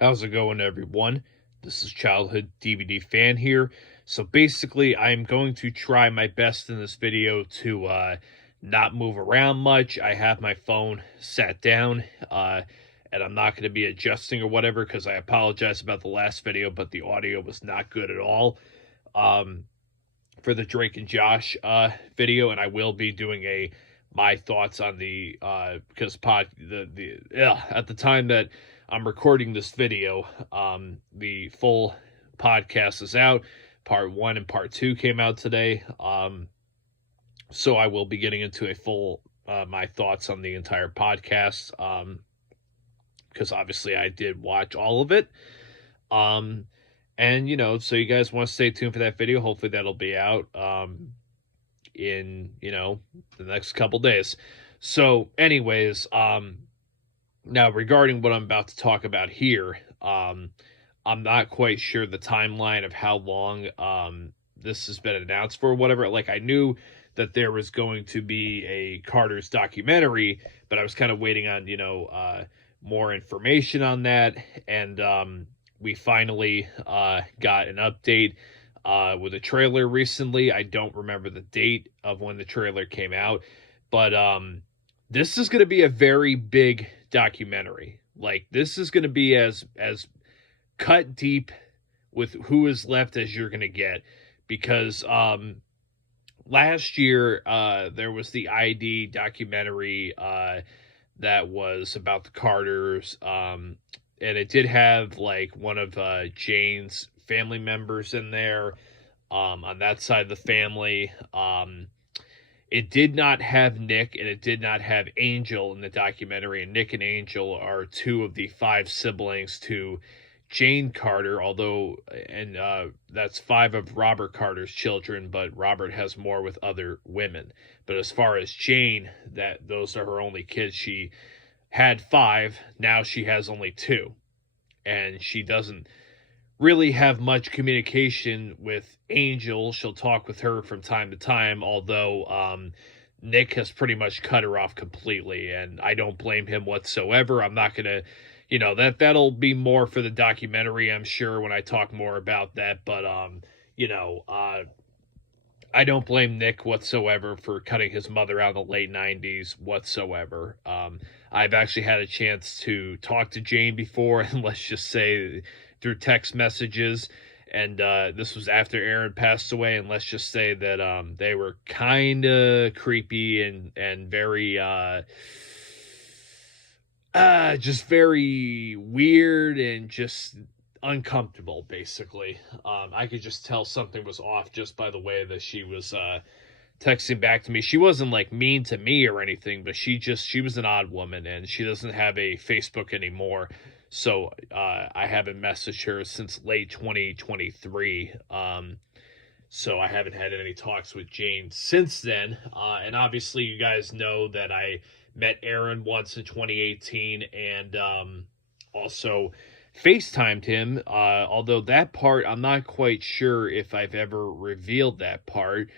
How's it going, everyone? This is Childhood DVD Fan here. So basically, I'm going to try my best in this video to not move around much. I have my phone sat down, and I'm not going to be adjusting or whatever because I apologize about the last video, but the audio was not good at all um, for the Drake and Josh video, and I will be doing my thoughts on the because at the time that I'm recording this video, the full podcast is out. Part 1 and part 2 came out today. So I will be getting into a full my thoughts on the entire podcast, because obviously I did watch all of it. And so you guys want to stay tuned for that video. Hopefully that'll be out in the next couple days. So anyways, now regarding what I'm about to talk about here, I'm not quite sure the timeline of how long this has been announced for, whatever. Like, I knew that there was going to be a Carter's documentary, but I was kind of waiting on more information on that. And we finally got an update with a trailer recently. I don't remember the date of when the trailer came out, but this is going to be a very big documentary. Like, this is going to be as cut deep with Who Is Left as you're going to get, because last year there was the ID documentary that was about the Carters, and it did have like one of Jane's family members in there on that side of the family. It did not have Nick, and it did not have Angel in the documentary. And Nick and Angel are two of the 5 siblings to Jane Carter, and that's 5 of Robert Carter's children, but Robert has more with other women. But as far as Jane, those are her only kids. She had 5, now she has only 2. And she doesn't really have much communication with Angel. She'll talk with her from time to time, although Nick has pretty much cut her off completely, and I don't blame him whatsoever. I'm not gonna, that'll be more for the documentary, I'm sure, when I talk more about that. But I don't blame Nick whatsoever for cutting his mother out in the late 90s whatsoever. I've actually had a chance to talk to Jane before, and let's just say through text messages, and this was after Aaron passed away, and let's just say that they were kind of creepy and very just very weird and just uncomfortable, basically. I could just tell something was off just by the way that she was texting back to me. She wasn't like mean to me or anything, but she was an odd woman, and she doesn't have a Facebook anymore. So I haven't messaged her since late 2023. So I haven't had any talks with Jane since then. And obviously you guys know that I met Aaron once in 2018, and also FaceTimed him. Although that part, I'm not quite sure if I've ever revealed that part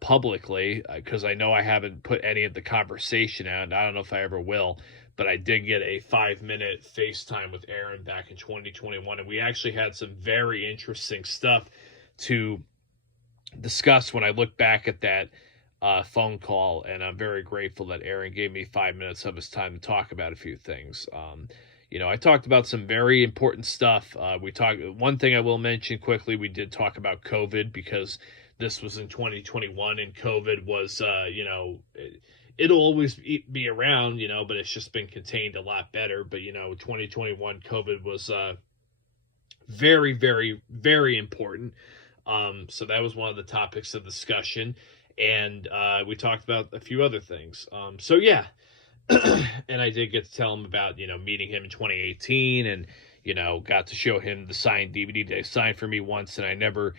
publicly, because I know I haven't put any of the conversation out. I don't know if I ever will, but I did get a 5-minute FaceTime with Aaron back in 2021, and we actually had some very interesting stuff to discuss when I look back at that phone call, and I'm very grateful that Aaron gave me 5 minutes of his time to talk about a few things. I talked about some very important stuff. One thing I will mention quickly, we did talk about COVID, because this was in 2021, and COVID was, it'll always be around, but it's just been contained a lot better. But, 2021 COVID was very, very, very important. So that was one of the topics of discussion. And we talked about a few other things. So, yeah. And I did get to tell him about, meeting him in 2018, and, got to show him the signed DVD they signed for me once, and I never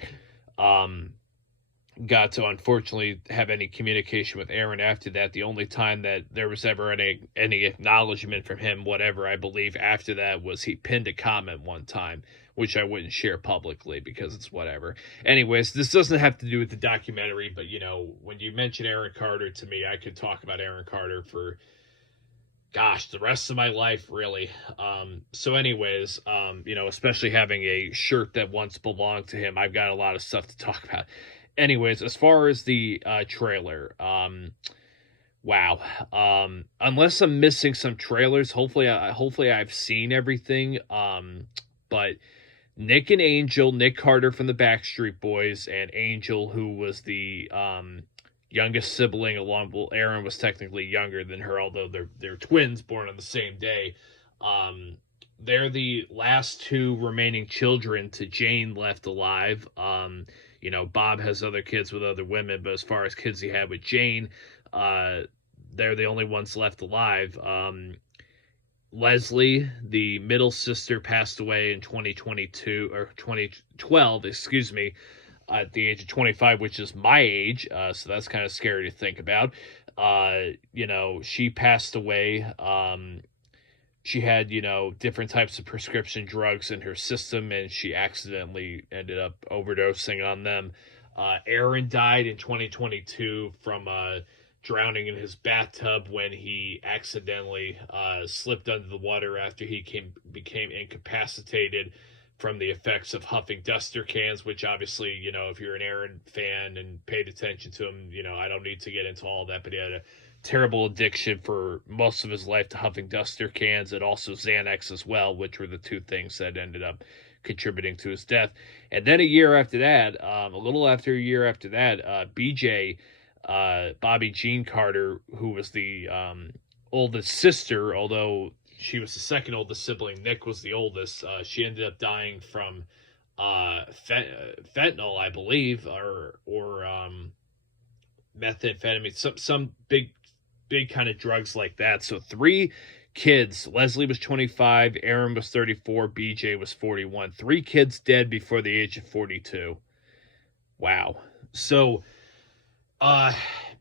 got to, unfortunately, have any communication with Aaron after that. The only time that there was ever any acknowledgement from him, whatever, I believe, after that was he pinned a comment one time, which I wouldn't share publicly because it's whatever. Anyways, this doesn't have to do with the documentary, but, when you mention Aaron Carter to me, I could talk about Aaron Carter for gosh, the rest of my life, really. So anyways, especially having a shirt that once belonged to him, I've got a lot of stuff to talk about. Anyways, as far as the trailer, wow. Unless I'm missing some trailers, hopefully I've seen everything. But Nick and Angel, Nick Carter from the Backstreet Boys, and Angel, who was the youngest sibling, along, well, Aaron was technically younger than her, although they're twins born on the same day. They're the last two remaining children to Jane left alive. Bob has other kids with other women, but as far as kids he had with Jane, uh, they're the only ones left alive. Leslie, the middle sister, passed away in 2022 or 2012, excuse me, at the age of 25, which is my age. So that's kind of scary to think about. She passed away. She had, different types of prescription drugs in her system, and she accidentally ended up overdosing on them. Aaron died in 2022 from drowning in his bathtub when he accidentally slipped under the water after he became incapacitated from the effects of huffing duster cans, which obviously, if you're an Aaron fan and paid attention to him, I don't need to get into all that, but he had a terrible addiction for most of his life to huffing duster cans, and also Xanax as well, which were the two things that ended up contributing to his death. And then a year after that, a little after a year after that, BJ, Bobby Jean Carter, who was the oldest sister, although she was the second oldest sibling, Nick was the oldest. She ended up dying from fentanyl, I believe, or methamphetamine, some big kind of drugs like that. So 3 kids. Leslie was 25, Aaron was 34, BJ was 41. 3 kids dead before the age of 42. Wow. So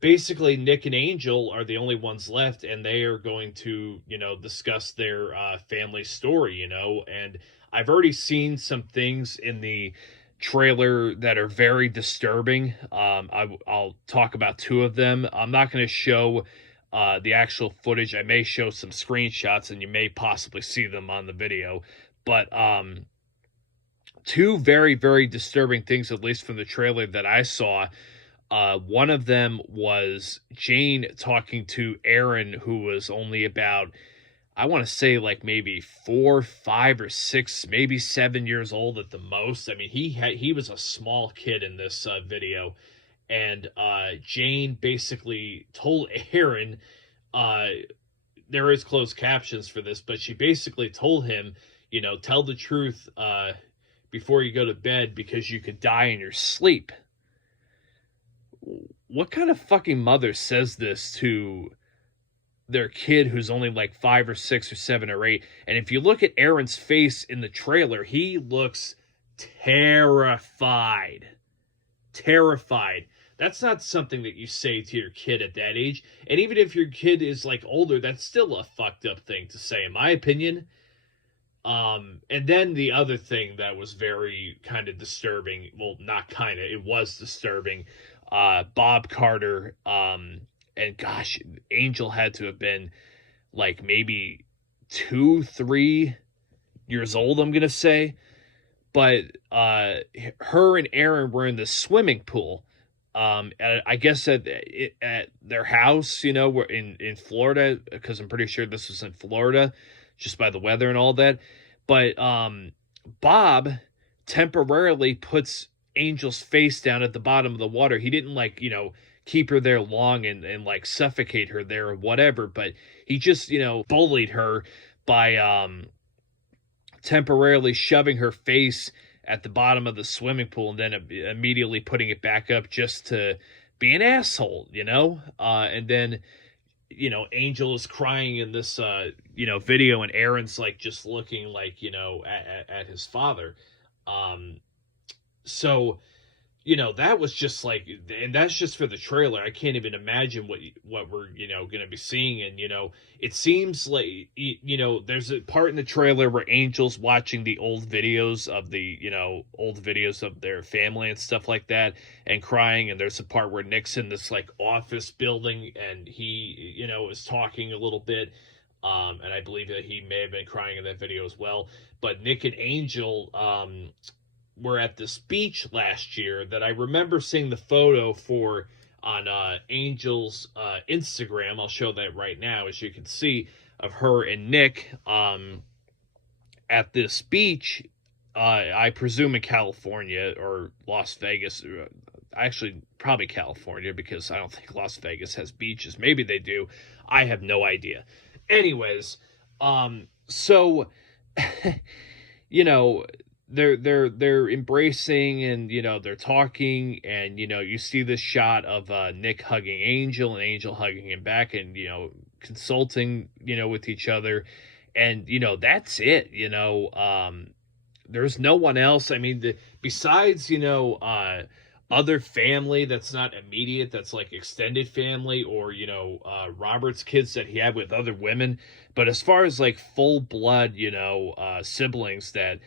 basically Nick and Angel are the only ones left, and they are going to, discuss their family story, and I've already seen some things in the trailer that are very disturbing. I'll talk about 2 of them. I'm not going to show the actual footage. I may show some screenshots, and you may possibly see them on the video, but 2 very, very disturbing things, at least from the trailer that I saw. One of them was Jane talking to Aaron, who was only about, I want to say, like maybe 4, 5, or 6, maybe 7 years old at the most. I mean, he was a small kid in this video, and Jane basically told Aaron, there is closed captions for this, but she basically told him, tell the truth before you go to bed, because you could die in your sleep. What kind of fucking mother says this to their kid who's only like 5 or 6 or 7 or 8? And if you look at Aaron's face in the trailer, he looks terrified. Terrified. That's not something that you say to your kid at that age. And even if your kid is like older, that's still a fucked up thing to say, in my opinion. And then the other thing that was very kind of disturbing, well, not kind of, it was disturbing. Bob Carter, and gosh, Angel had to have been like maybe 2, 3 years old, I'm gonna say. But her and Aaron were in the swimming pool. I guess at their house, we're in Florida, because I'm pretty sure this was in Florida, just by the weather and all that. But Bob temporarily puts Angel's face down at the bottom of the water. He didn't keep her there long and like suffocate her there or whatever, but he just, bullied her by temporarily shoving her face at the bottom of the swimming pool and then immediately putting it back up just to be an asshole, and then, Angel is crying in this, video, and Aaron's like just looking like, at his father. So, that was just like, and that's just for the trailer. I can't even imagine what we're, going to be seeing. And, it seems like, there's a part in the trailer where Angel's watching the old videos of their family and stuff like that and crying. And there's a part where Nick's in this like office building and he, is talking a little bit. And I believe that he may have been crying in that video as well. But Nick and Angel were at this beach last year that I remember seeing the photo for on Angel's Instagram. I'll show that right now, as you can see, of her and Nick at this beach. I presume in California or Las Vegas. Actually, probably California, because I don't think Las Vegas has beaches. Maybe they do. I have no idea. Anyways, so you know, they're embracing, and they're talking, and you see this shot of Nick hugging Angel and Angel hugging him back, and consulting with each other, and that's it. There's no one else. I mean, besides other family that's not immediate, that's like extended family, or Robert's kids that he had with other women. But as far as like full blood siblings that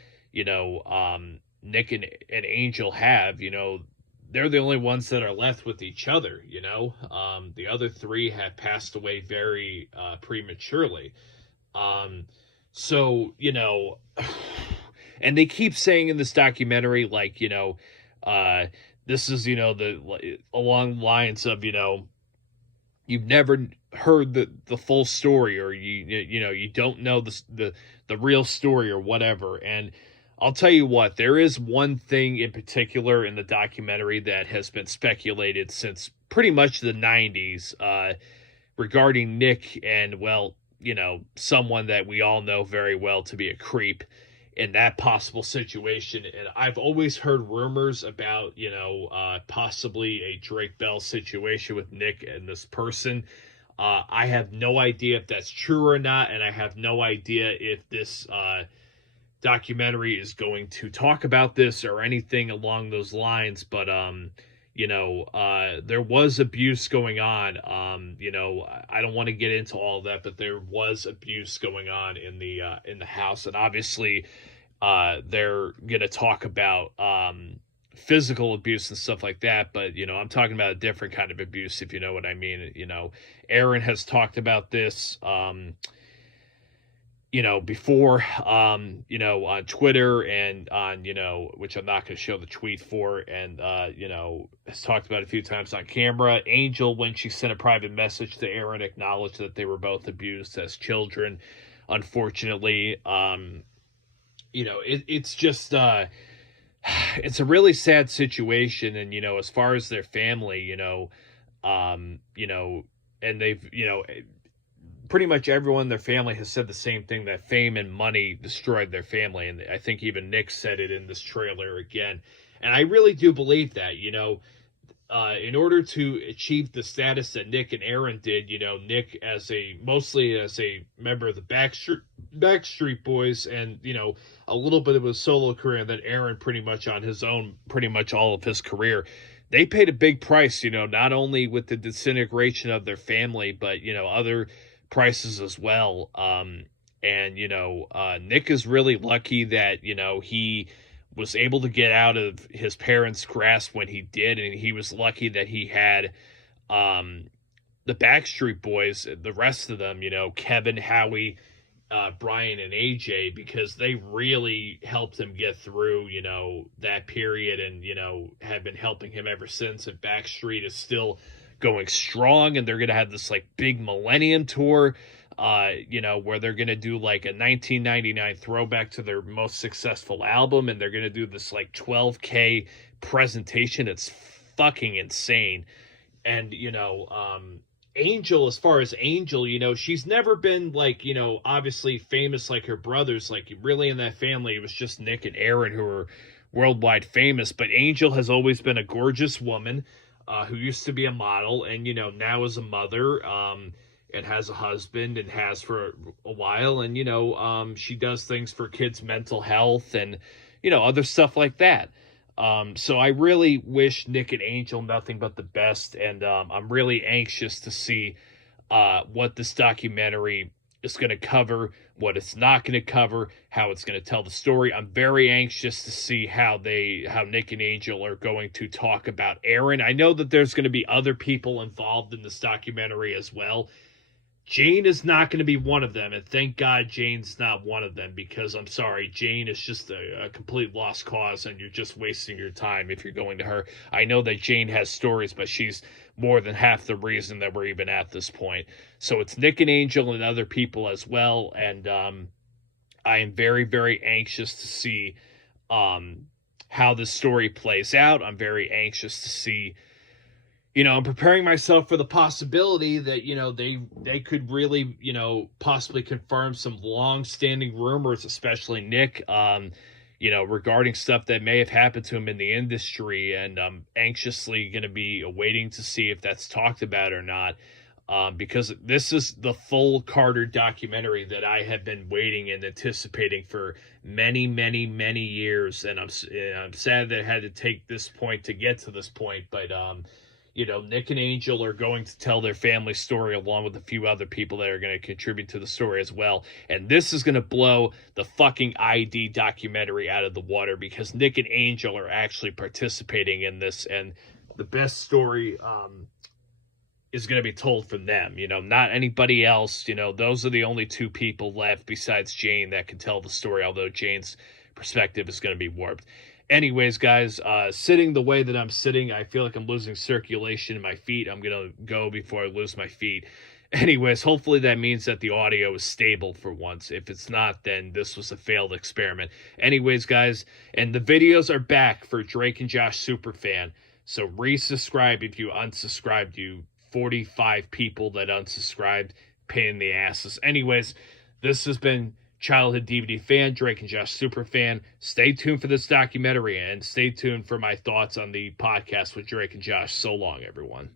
Nick and Angel have, they're the only ones that are left with each other. The other three have passed away very prematurely. So and they keep saying in this documentary, like, this is, along lines of, you've never heard the full story, or you don't know the real story, or whatever. And I'll tell you what, there is one thing in particular in the documentary that has been speculated since pretty much the 90s, regarding Nick and, well, someone that we all know very well to be a creep in that possible situation. And I've always heard rumors about, possibly a Drake Bell situation with Nick and this person. I have no idea if that's true or not, and I have no idea if this documentary is going to talk about this or anything along those lines. But there was abuse going on. I don't want to get into all of that, but there was abuse going on in the house, and obviously, they're gonna talk about physical abuse and stuff like that. But I'm talking about a different kind of abuse, if you know what I mean. Aaron has talked about this. Before, on Twitter, and on, which I'm not going to show the tweet for, and, has talked about it a few times on camera. Angel, when she sent a private message to Aaron, acknowledged that they were both abused as children, unfortunately. It's just, it's a really sad situation. And, as far as their family, and they've, pretty much everyone in their family has said the same thing, that fame and money destroyed their family. And I think even Nick said it in this trailer again. And I really do believe that, in order to achieve the status that Nick and Aaron did, Nick mostly as a member of the Backstreet Boys, and, a little bit of a solo career, and then Aaron pretty much on his own, pretty much all of his career. They paid a big price, not only with the disintegration of their family, but, other prices as well. And Nick is really lucky that he was able to get out of his parents' grasp when he did, and he was lucky that he had the Backstreet Boys, the rest of them, Kevin, Howie, Brian, and AJ, because they really helped him get through that period, and have been helping him ever since. And Backstreet is still going strong, and they're gonna have this like big Millennium tour, where they're gonna do like a 1999 throwback to their most successful album, and they're gonna do this like 12K presentation. It's fucking insane. And Angel, as far as Angel, she's never been like, obviously famous like her brothers. Like, really in that family, it was just Nick and Aaron who were worldwide famous. But Angel has always been a gorgeous woman, who used to be a model, and now is a mother, and has a husband, and has for a while. And she does things for kids' mental health, and other stuff like that. So I really wish Nick and Angel nothing but the best, and I'm really anxious to see what this documentary is going to cover, what it's not going to cover, how it's going to tell the story. I'm very anxious to see how Nick and Angel are going to talk about Aaron. I know that there's going to be other people involved in this documentary as well. Jane is not going to be one of them, and thank God Jane's not one of them, because I'm sorry, Jane is just a complete lost cause, and you're just wasting your time if you're going to her. I know that Jane has stories, but she's more than half the reason that we're even at this point. So it's Nick and Angel and other people as well, and I am very, very anxious to see how this story plays out. I'm very anxious to see, I'm preparing myself for the possibility that, they could really, possibly confirm some long-standing rumors, especially Nick, regarding stuff that may have happened to him in the industry. And I'm anxiously going to be waiting to see if that's talked about or not. Because this is the full Carter documentary that I have been waiting and anticipating for many, many, many years. And I'm sad that I had to take this point to get to this point, but, Nick and Angel are going to tell their family story along with a few other people that are going to contribute to the story as well. And this is going to blow the fucking ID documentary out of the water, because Nick and Angel are actually participating in this, and the best story is going to be told from them, not anybody else. Those are the only two people left besides Jane that can tell the story, although Jane's perspective is going to be warped. Anyways, guys, sitting the way that I'm sitting, I feel like I'm losing circulation in my feet. I'm going to go before I lose my feet. Anyways, hopefully that means that the audio is stable for once. If it's not, then this was a failed experiment. Anyways, guys, and the videos are back for Drake and Josh Superfan. So resubscribe if you unsubscribed, you 45 people that unsubscribed, pain in the asses. Anyways, this has been Childhood DVD Fan, Drake and Josh Superfan. Stay tuned for this documentary, and stay tuned for my thoughts on the podcast with Drake and Josh. So long, everyone.